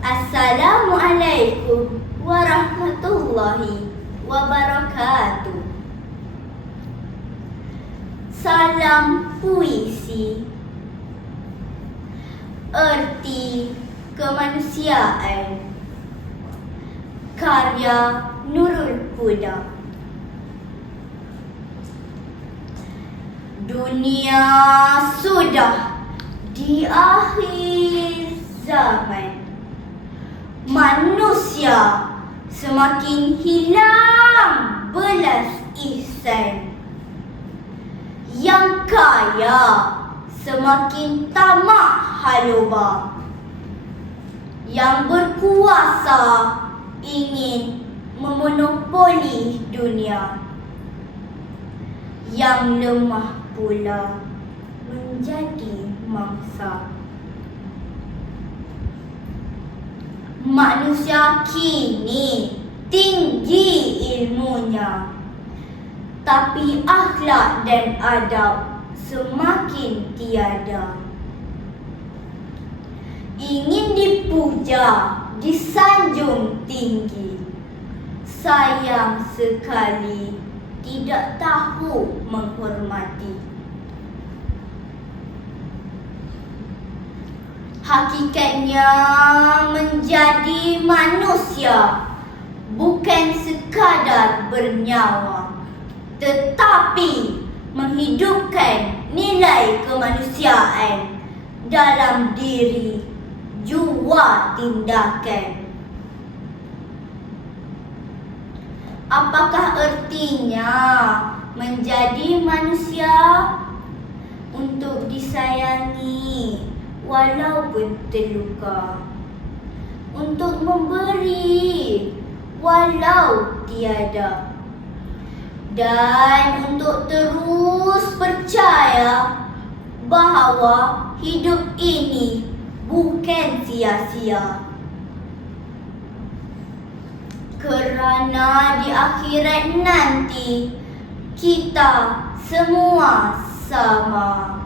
Assalamualaikum warahmatullahi wabarakatuh. Salam puisi. Erti kemanusiaan. Karya Nurul Huda. Dunia sudah di akhir zaman. Manusia semakin hilang belas ihsan. Yang kaya semakin tamak haluba. Yang berkuasa ingin memonopoli dunia. Yang lemah pula menjadi mangsa. Manusia kini tinggi ilmunya. Tapi akhlak dan adab semakin tiada. Ingin dipuja, disanjung tinggi. Sayang sekali tidak tahu menghormati Hakikatnya menjadi manusia bukan sekadar bernyawa tetapi menghidupkan nilai kemanusiaan dalam diri jua tindakan. Apakah ertinya menjadi manusia untuk disayangi walaupun terluka untuk memberi walau tiada. Dan untuk terus percaya bahawa hidup ini bukan sia-sia. Kerana di akhirat nanti kita semua sama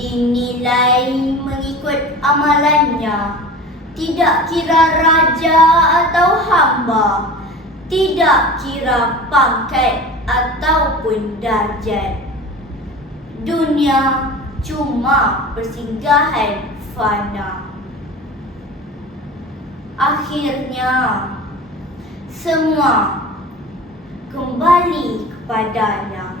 dinilai mengikut amalannya. Tidak kira raja atau hamba. Tidak kira pangkat ataupun darjat. Dunia cuma persinggahan fana. Akhirnya semua kembali kepadanya